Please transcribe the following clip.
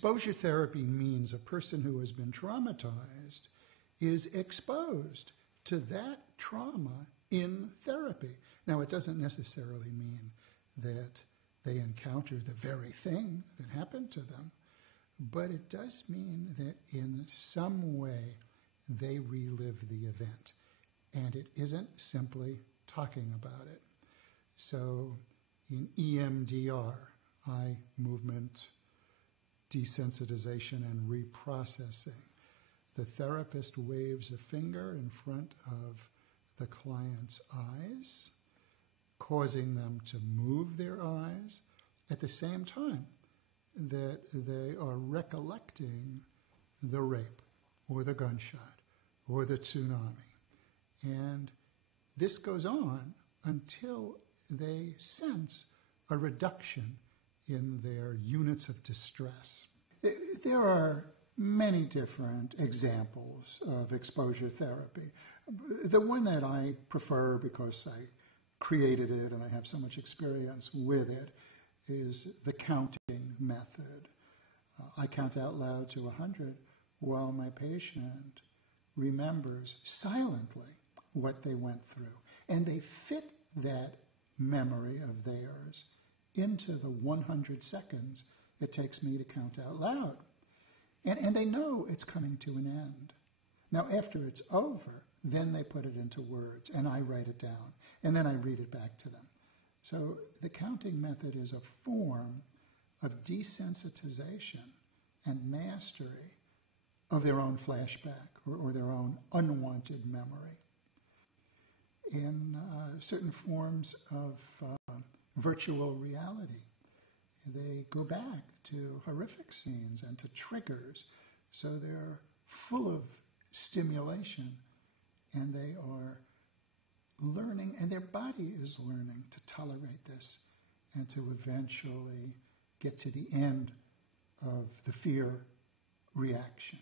Exposure therapy means a person who has been traumatized is exposed to that trauma in therapy. Now, it doesn't necessarily mean that they encounter the very thing that happened to them, but it does mean that in some way they relive the event, and it isn't simply talking about it. So in EMDR, eye movement desensitization and reprocessing, the therapist waves a finger in front of the client's eyes, causing them to move their eyes at the same time that they are recollecting the rape or the gunshot or the tsunami. And this goes on until they sense a reduction in their units of distress. There are many different examples of exposure therapy. The one that I prefer, because I created it and I have so much experience with it, is the counting method. I count out loud to 100 while my patient remembers silently what they went through. And they fit that memory of theirs into the 100 seconds it takes me to count out loud. And they know it's coming to an end. Now, after it's over, then they put it into words, and I write it down, and then I read it back to them. So the counting method is a form of desensitization and mastery of their own flashback or their own unwanted memory. In certain forms of virtual reality, they go back to horrific scenes and to triggers, so they're full of stimulation, and they are learning, and their body is learning to tolerate this and to eventually get to the end of the fear reaction.